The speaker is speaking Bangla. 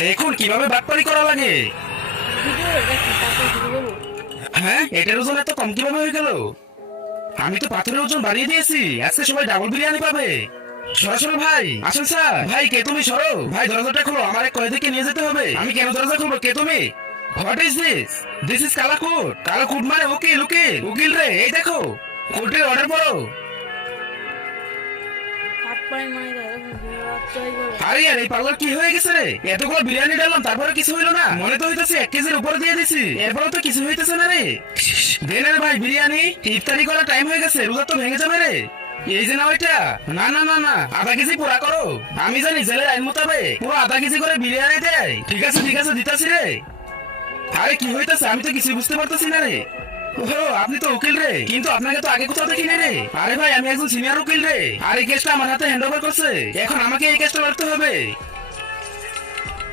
দেখুন কিভাবে বাটপারি করা লাগে। হ্যাঁ, এটার ওজন এত কম কিভাবে হয়ে গেল? আমি তো পাথরের ওজন বাড়িয়ে দিয়েছি, আজকে সবাই ডাবল বিরিয়ানি পাবে। সরাসরি ভাই আসেন স্যার। ভাই কে তুমি? সরো ভাই, দরজাটা খোলো, আমার এক কয়েদিকে নিয়ে যেতে হবে। আমি কেন দরজা খুলবো? কে তুমি? What is this? This is Kalakut. Kalakut মানে উকিল। উকিল উকিল রে, এই দেখো কোর্টের অর্ডার পড়ো। আরে আর এই পাগলার কি হয়ে গেছে রে? এতগুলো বিরিয়ানি ডাললাম তারপরে কিছু হইলো না? মনে তো হইতেছে 1 কেজির উপরে দিয়ে দিছি, এরপরে তো কিছু হইতেছে না রে। দেন রে ভাই বিরিয়ানি, ইফতারি করার টাইম হয়ে গেছে, রোজা তো ভেঙে যাবে রে। এই যে নাও এটা। না না না না, আধা কেজি পুরা করো। আমি জানি জেলের আইন মোতাবেক পুরো আধা কেজি করে বিরিয়ানি দেয়। ঠিক আছে দিতাছি রে। আরে কি হইতেছে? আমি তো কিছু বুঝতে পারতেছি না রে। ও, আপনি তো উকিল রে, কিন্তু আপনাকে তো আগে কোথাও দেখি নাই রে। আরে ভাই আমি একজন সিনিয়র উকিল রে, আর এই কেসটা আমার হাতে হ্যান্ড ওভার করছে, এখন আমাকে এই কেসটা লড়তে হবে।